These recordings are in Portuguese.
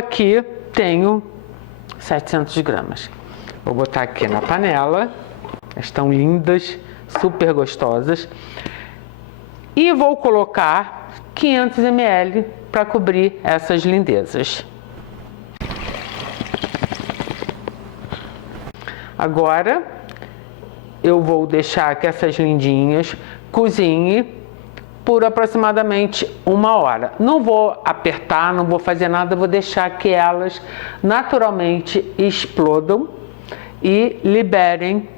Aqui tenho 700 gramas. Vou botar aqui na panela. Estão lindas, super gostosas. E vou colocar 500 ml para cobrir essas lindezas. Agora eu vou deixar que essas lindinhas cozinhem por aproximadamente 1 hora. Não vou apertar, não vou fazer nada, vou deixar que elas naturalmente explodam e liberem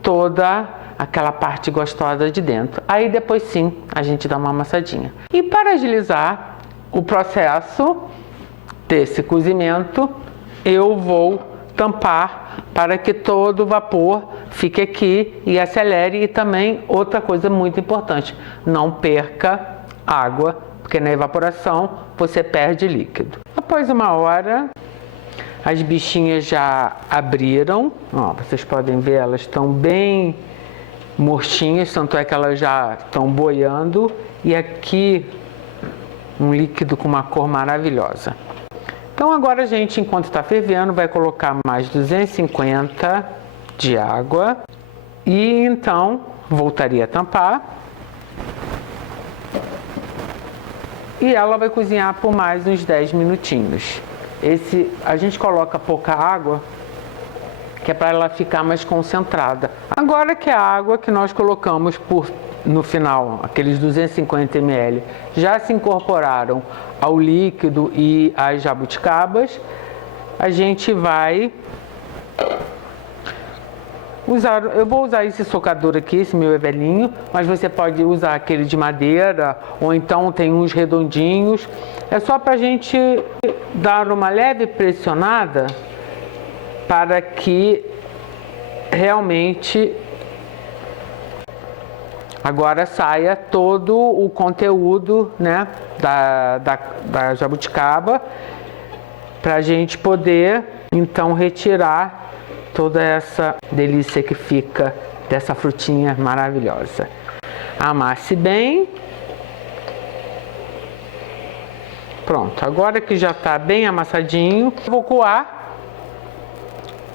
toda aquela parte gostosa de dentro. Aí depois sim, a gente dá uma amassadinha. E para agilizar o processo desse cozimento, eu vou tampar para que todo o vapor fique aqui e acelere. E também outra coisa muito importante, não perca água, porque na evaporação você perde líquido. Após 1 hora, as bichinhas já abriram. Ó, vocês podem ver, elas estão bem murchinhas, tanto é que elas já estão boiando. E aqui um líquido com uma cor maravilhosa. Então agora a gente, enquanto está fervendo, vai colocar mais 250 de água. E então voltaria a tampar. E ela vai cozinhar por mais uns 10 minutinhos. A gente coloca pouca água, que é para ela ficar mais concentrada. Agora que a água que nós colocamos no final, aqueles 250 ml, já se incorporaram ao líquido e às jabuticabas, a gente vai usar, eu vou usar esse socador aqui, esse meu é velhinho, mas você pode usar aquele de madeira, ou então tem uns redondinhos. É só para a gente dar uma leve pressionada para que realmente agora saia todo o conteúdo, né, da jabuticaba, para a gente poder então retirar toda essa delícia que fica dessa frutinha maravilhosa. Amasse bem. Pronto, agora que já está bem amassadinho, eu vou coar.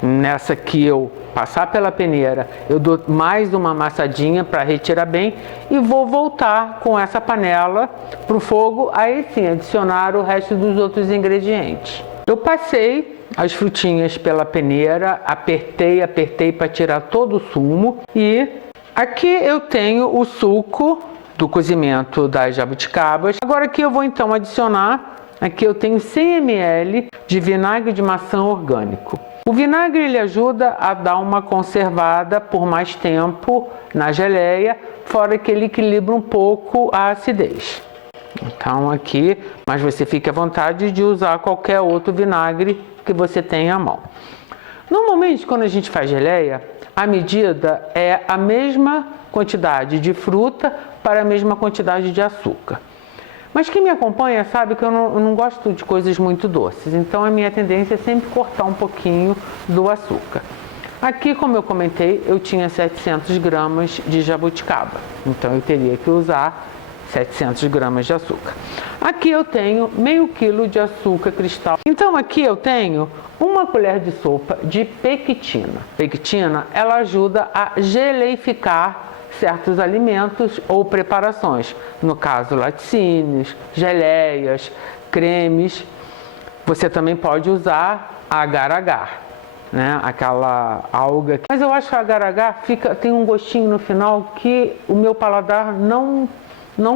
Nessa que eu passar pela peneira, eu dou mais uma amassadinha para retirar bem e vou voltar com essa panela para o fogo, aí sim adicionar o resto dos outros ingredientes. Eu passei as frutinhas pela peneira, apertei para tirar todo o sumo, e aqui eu tenho o suco do cozimento das jabuticabas. Agora aqui eu vou então adicionar, aqui eu tenho 100 ml de vinagre de maçã orgânico. O vinagre ele ajuda a dar uma conservada por mais tempo na geleia, fora que ele equilibra um pouco a acidez. Então aqui, mas você fique à vontade de usar qualquer outro vinagre que você tenha à mão. Normalmente quando a gente faz geleia, a medida é a mesma quantidade de fruta para a mesma quantidade de açúcar. Mas quem me acompanha sabe que eu não gosto de coisas muito doces, então a minha tendência é sempre cortar um pouquinho do açúcar. Aqui, como eu comentei, eu tinha 700 gramas de jabuticaba, então eu teria que usar 700 gramas de açúcar. Aqui eu tenho meio quilo de açúcar cristal. Então aqui eu tenho 1 colher de sopa de pectina. Pectina, ela ajuda a geleificar certos alimentos ou preparações, no caso laticínios, geleias, cremes. Você também pode usar agar-agar, né? Aquela alga. Mas eu acho que a agar-agar tem um gostinho no final que o meu paladar não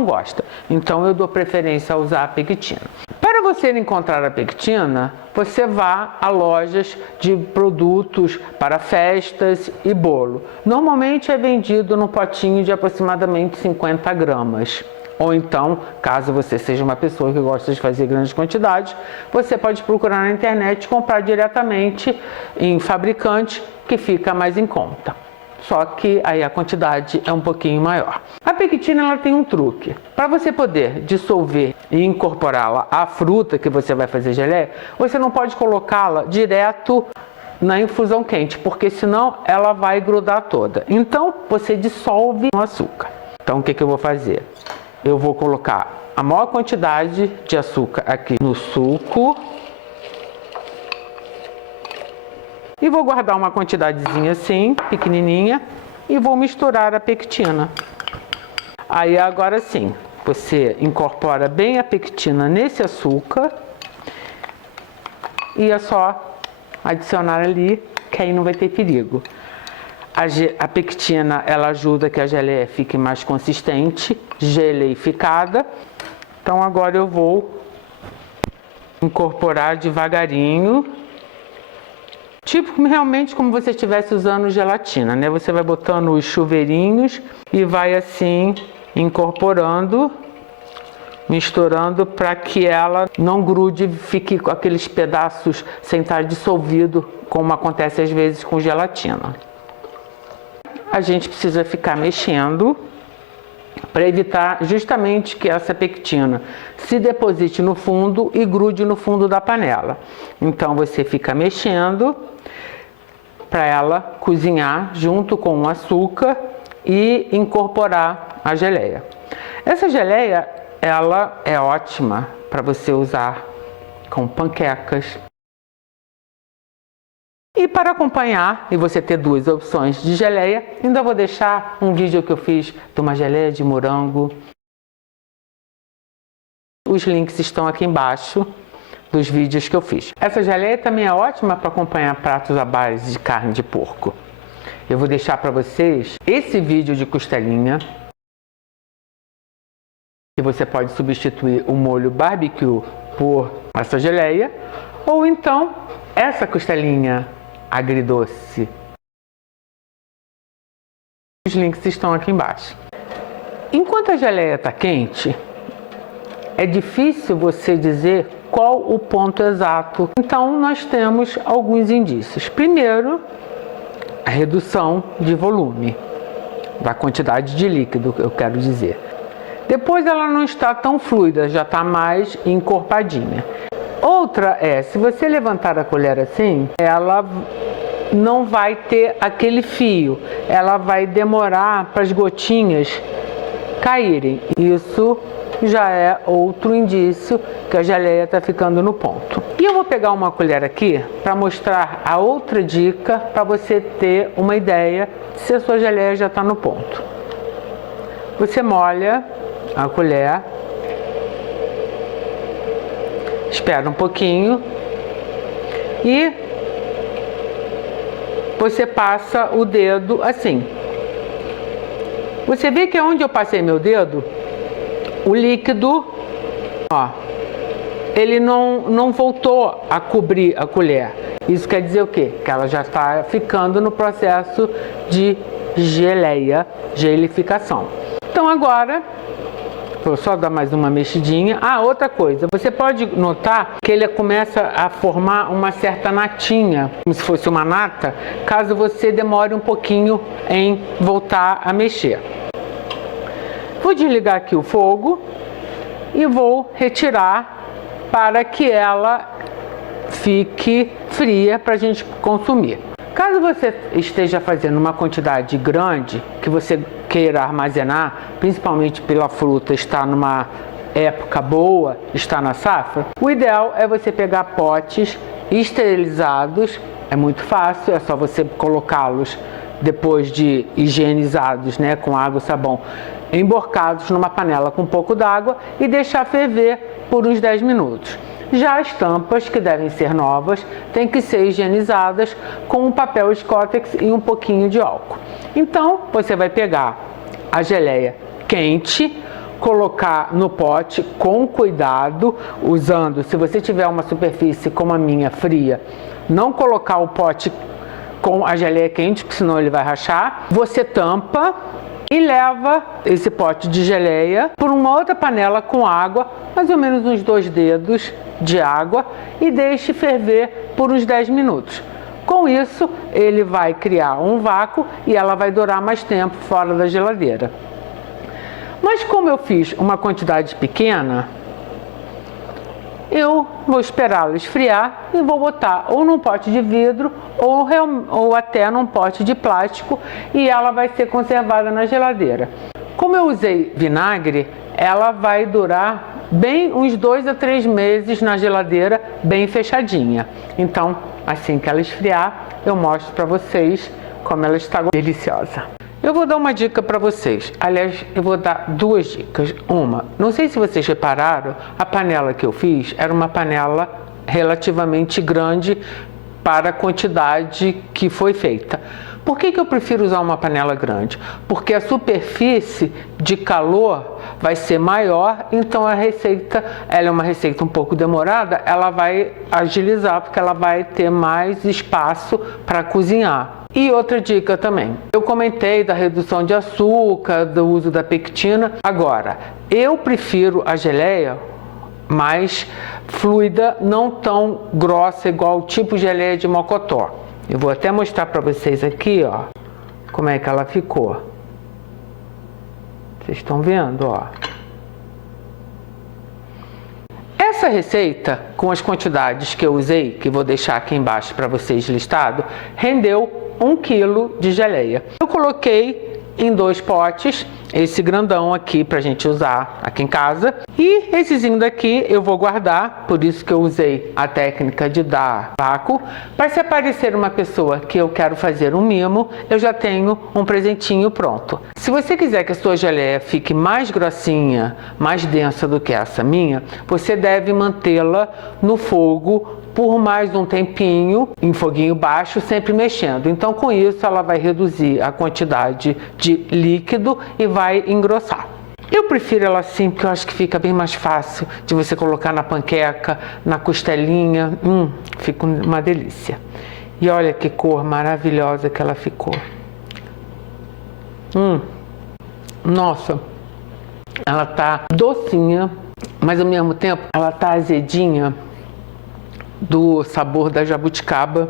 gosta. Então eu dou preferência a usar a pectina. Para você encontrar a pectina, você vá a lojas de produtos para festas e bolo. Normalmente é vendido no potinho de aproximadamente 50 gramas. Ou então, caso você seja uma pessoa que gosta de fazer grandes quantidades, você pode procurar na internet e comprar diretamente em fabricante, que fica mais em conta. Só que aí a quantidade é um pouquinho maior. A pectina ela tem um truque. Para você poder dissolver e incorporá-la à fruta que você vai fazer geleia, você não pode colocá-la direto na infusão quente, porque senão ela vai grudar toda. Então você dissolve no açúcar. Então o que eu vou fazer? Eu vou colocar a maior quantidade de açúcar aqui no suco E vou guardar uma quantidadezinha assim, pequenininha, e vou misturar a pectina. Aí agora sim, você incorpora bem a pectina nesse açúcar e é só adicionar ali, que aí não vai ter perigo. A pectina, ela ajuda que a geleia fique mais consistente, geleificada. Então agora eu vou incorporar devagarinho, tipo realmente como você estivesse usando gelatina, né? Você vai botando os chuveirinhos e vai assim incorporando, misturando para que ela não grude, fique com aqueles pedaços sem estar dissolvido, como acontece às vezes com gelatina. A gente precisa ficar mexendo para evitar justamente que essa pectina se deposite no fundo e grude no fundo da panela. Então você fica mexendo para ela cozinhar junto com o açúcar e incorporar a geleia. Essa geleia, ela é ótima para você usar com panquecas. E para acompanhar e você ter duas opções de geleia, ainda vou deixar um vídeo que eu fiz de uma geleia de morango. Os links estão aqui embaixo dos vídeos que eu fiz. Essa geleia também é ótima para acompanhar pratos à base de carne de porco. Eu vou deixar para vocês esse vídeo de costelinha. E você pode substituir o molho barbecue por essa geleia. Ou então essa costelinha agridoce. Os links estão aqui embaixo. Enquanto a geleia está quente, é difícil você dizer qual o ponto exato. Então nós temos alguns indícios. Primeiro, a redução de volume, da quantidade de líquido, eu quero dizer. Depois ela não está tão fluida, já está mais encorpadinha. Outra é, se você levantar a colher assim, ela não vai ter aquele fio, ela vai demorar para as gotinhas caírem. Isso já é outro indício que a geleia está ficando no ponto. E eu vou pegar uma colher aqui para mostrar a outra dica para você ter uma ideia se a sua geleia já está no ponto. Você molha a colher, espera um pouquinho e você passa o dedo assim. Você vê que onde eu passei meu dedo, o líquido, ó, ele não voltou a cobrir a colher. Isso quer dizer o quê? Que ela já está ficando no processo de geleia, gelificação. Então agora, vou só dar mais uma mexidinha. Ah, outra coisa, você pode notar que ele começa a formar uma certa natinha, como se fosse uma nata, caso você demore um pouquinho em voltar a mexer. Vou desligar aqui o fogo e vou retirar para que ela fique fria para a gente consumir. Caso você esteja fazendo uma quantidade grande, que você queira armazenar, principalmente pela fruta estar numa época boa, está na safra, o ideal é você pegar potes esterilizados, é muito fácil, é só você colocá-los depois de higienizados, né, com água e sabão, emborcados numa panela com um pouco d'água e deixar ferver por uns 10 minutos. Já as tampas, que devem ser novas, têm que ser higienizadas com um papel Scottex e um pouquinho de álcool. Então, você vai pegar a geleia quente, colocar no pote com cuidado, usando, se você tiver uma superfície como a minha, fria, não colocar o pote com a geleia quente, porque senão ele vai rachar. Você tampa e leva esse pote de geleia por uma outra panela com água, mais ou menos uns 2 dedos de água, e deixe ferver por uns 10 minutos. Com isso, ele vai criar um vácuo e ela vai durar mais tempo fora da geladeira. Mas como eu fiz uma quantidade pequena, eu vou esperá-lo esfriar e vou botar ou num pote de vidro ou até num pote de plástico, e ela vai ser conservada na geladeira. Como eu usei vinagre, ela vai durar bem uns 2 a 3 meses na geladeira, bem fechadinha. Então, assim que ela esfriar, eu mostro para vocês como ela está deliciosa. Eu vou dar uma dica para vocês. Aliás, eu vou dar duas dicas. Uma, não sei se vocês repararam, a panela que eu fiz era uma panela relativamente grande para a quantidade que foi feita. Por que eu prefiro usar uma panela grande? Porque a superfície de calor vai ser maior, então a receita, ela é uma receita um pouco demorada, ela vai agilizar, porque ela vai ter mais espaço para cozinhar. E outra dica também, eu comentei da redução de açúcar, do uso da pectina. Agora, eu prefiro a geleia mais fluida, não tão grossa igual o tipo geleia de mocotó. Eu vou até mostrar para vocês aqui, ó, como é que ela ficou. Vocês estão vendo, ó. Essa receita, com as quantidades que eu usei, que vou deixar aqui embaixo para vocês listado, rendeu 1 kg de geleia. Eu coloquei em 2 potes, esse grandão aqui pra gente usar aqui em casa, e essezinho daqui eu vou guardar, por isso que eu usei a técnica de dar vácuo, para se aparecer uma pessoa que eu quero fazer um mimo, eu já tenho um presentinho pronto. Se você quiser que a sua geleia fique mais grossinha, mais densa do que essa minha, você deve mantê-la no fogo por mais um tempinho, em foguinho baixo, sempre mexendo. Então, com isso, ela vai reduzir a quantidade de líquido e vai engrossar. Eu prefiro ela assim, porque eu acho que fica bem mais fácil de você colocar na panqueca, na costelinha. Fica uma delícia. E olha que cor maravilhosa que ela ficou. Nossa, ela tá docinha, mas ao mesmo tempo ela tá azedinha do sabor da jabuticaba.